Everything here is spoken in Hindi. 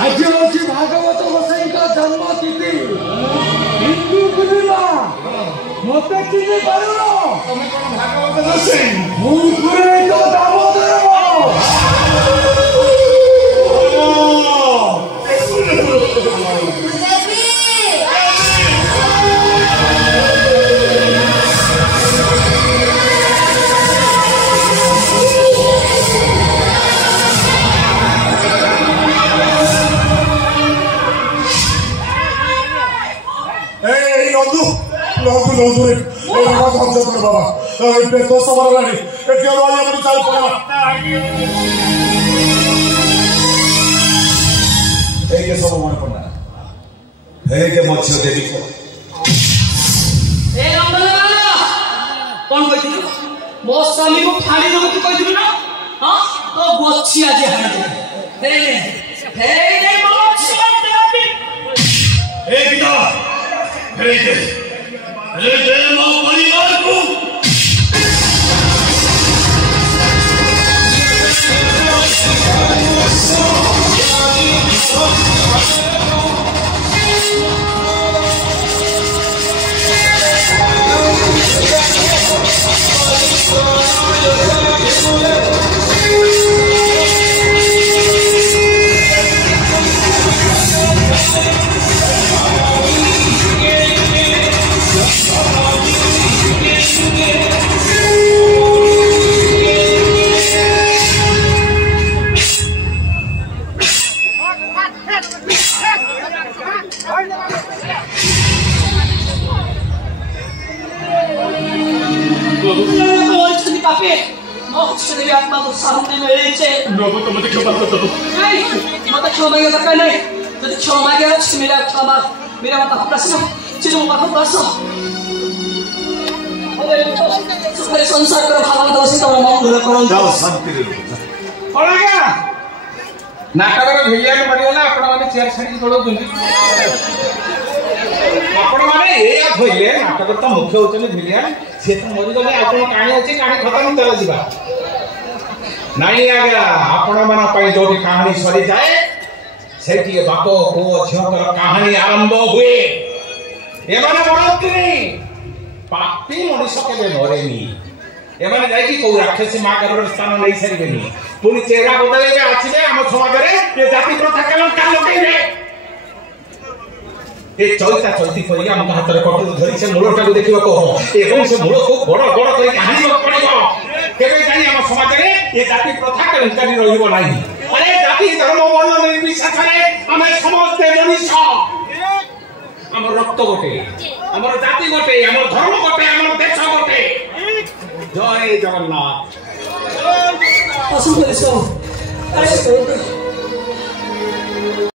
आज हूँ भागवत गोसाई का जन्म तिथि हिंदू पूर्णिमा मत चिन्ह पार तुम कौन भागवत गोसाई मुझे तो दामोदर बाबा तो सब मन पड़ा मत्स्य देवी कौन कही मो स्वामी को फाड़ी देव तू कही ना हाँ तो गोछी आज परिवार को आत्मा तो सामने मेरे से तो मुझे क्षमा कर दो नहीं मत क्षमा मांगे दरकार नहीं यदि क्षमा मांगे तो मेरा मत प्रश्न चीजों का प्रश्न अरे संसार कर भाव तो से तो मंगल करो जाओ शांति रे और क्या नाटक भिलिया के पड़ी होला आपण माने चेयर छाडी तोड़ दुंदी आपण माने ए होइले नाटक तो मुख्य होचले भिलिया से तो मरि गले आपण कहानी अछि कहानी खत्म कर दिबा नहीं आज्ञा आपण मन पई जोटी कहानी सरी जाए सेठी बाप को झियोकर कहानी आरंभ हुए ए माने मरतनी पापी मनुष्य के मरेनी ए माने जाई कि को राक्षसी मां कर स्थान नहीं सरीबेनी पुनी चेहरा बदले के आछिले हम समाज रे ये जाति प्रथा केलन का लोकइबे ए चौथा चौथी करी हम हाथ रे कटु धरि से मूलटा को देखिबा को एवं से मूल को बड़ बड़ करी कहानी पड़िबो केबे जाई हम समाज रे ये जाति प्रथा केलन रहिबो नाही अरे जाति धर्म वर्ण निर्विशेष रे हम समस्त मनुष्य हमर रक्त गोटे हमर जाति गोटे हमर धर्म गोटे हमर देश गोटे जय जगन्नाथ असुर देश अरे